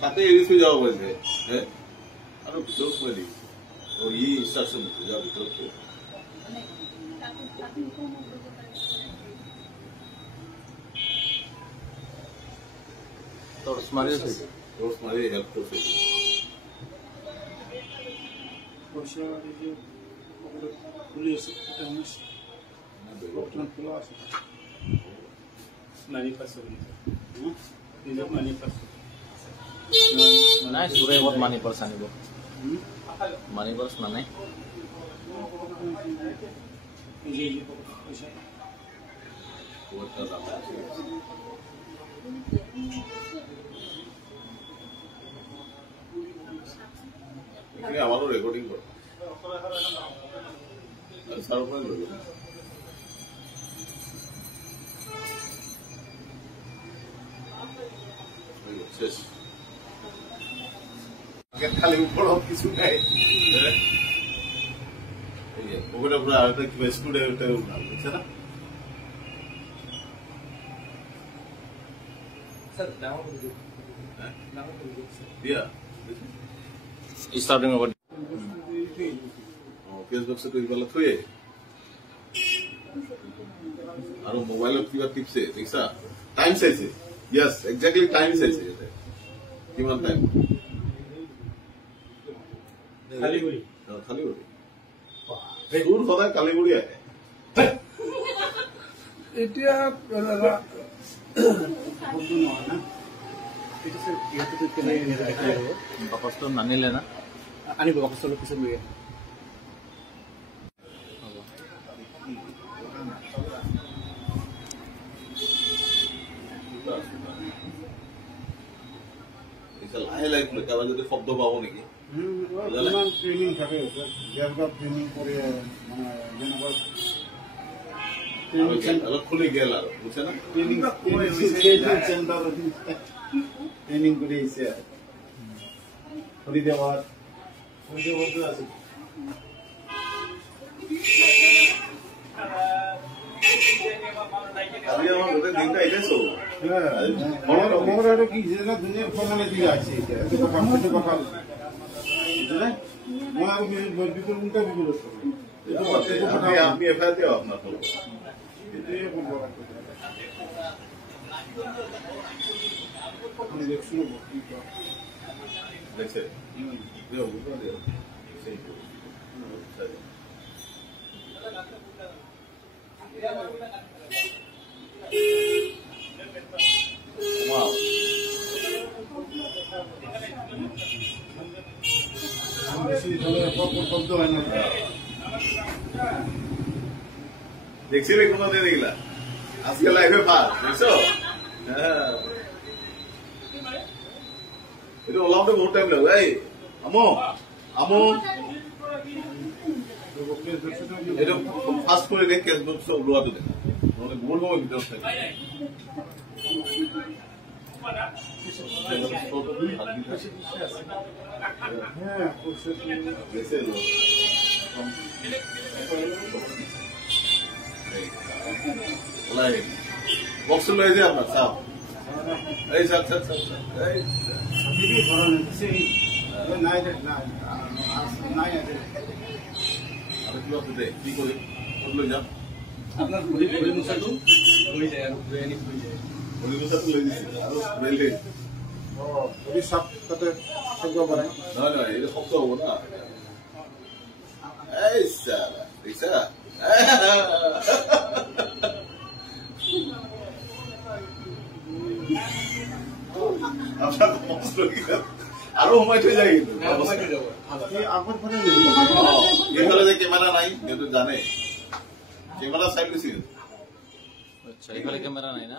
তাতে এৰি থৈ যাব পাৰিছে আৰু ভিতৰত সোমাই দিম ই ইনষ্ট্ৰাকশ্যন দিছে যাওঁ ভিতৰত টৰ্চ মাৰি হেল্প কৰিছে খুলি আছে বৰ্তমান খোলা আছে মানি পাইছে নিজক মানি পাইছে নাই সুৰে বহুত মানি পাৰ্চ আনিব মানি পাৰ্চ নানে আমাৰো ৰেকৰ্ডিং কৰ চাৰ পৰা লৈ শেষ খালি ওপৰত কিছু নাই পকেটৰ পৰা আৰু কিবা ষ্টুডেণ্ট বুজিছে না দিয়া ষ্টাৰ্টিং হ'ব কেছ বক্সটো ইফালে থৈ আৰু মোবাইলত কিবা টিপছে দেখিছা টাইম চাইছে য়েছ একজেক্টলি টাইম চাইছে কিমান টাইম খালিগুৰি দূৰ সদায় কালিগুৰি আহে এতিয়া বাকচটো নানিলে না আনিব বাকচটো পিছত লৈ আহে লাহে লাহে খুলে কাৰোবাৰ যদি শব্দ পাব নেকি ট্ৰেইনিং থাকে ট্ৰেইনিং কৰি অলপ খুলি গেল আৰু বুজিছে না ট্ৰেইনিং কৰি আহিছে হৰিদেৱৰ আছে কালি আমাৰ গোটেই দিনটা আহিছো মোৰ আৰু কি ধুনীয়া ফলনে দিয়া আছে মই আৰু উল্টা বিপদ আমি এফাই দিওঁ আপোনাৰ দেখছে দেখছিলে কোনো দিন এগুলা আজকে লাইফে পাস দেখছো এটা ওলাওতে বহুত টাইম লাগবে এই আমো এটা ফাস্ট করে দেখ কেস বক্স ওলোয়াতে দেখ নহলে বহুত সময় ভিতৰত থাকে বক্স লৈ যে আপনাৰ চাপ এই চাপ কি কৰি লৈ যাম আপনাৰ ভৰি মোচাটো হৈ যায় আৰু ভৰি মোচাটো লৈ দিছে আৰু ৰেলে ভৰি চাপ তাতে থাকিব পাৰে নহয় এইটো শক্ত হ'ব না এই চালা দেখিছা আৰু সময় থৈ যায় কিন্তু এইফালে যে কেমেৰা নাই সেইটো জানে কেমেৰা চাই লৈছিল আচ্ছা এইফালে কেমেৰা নাই না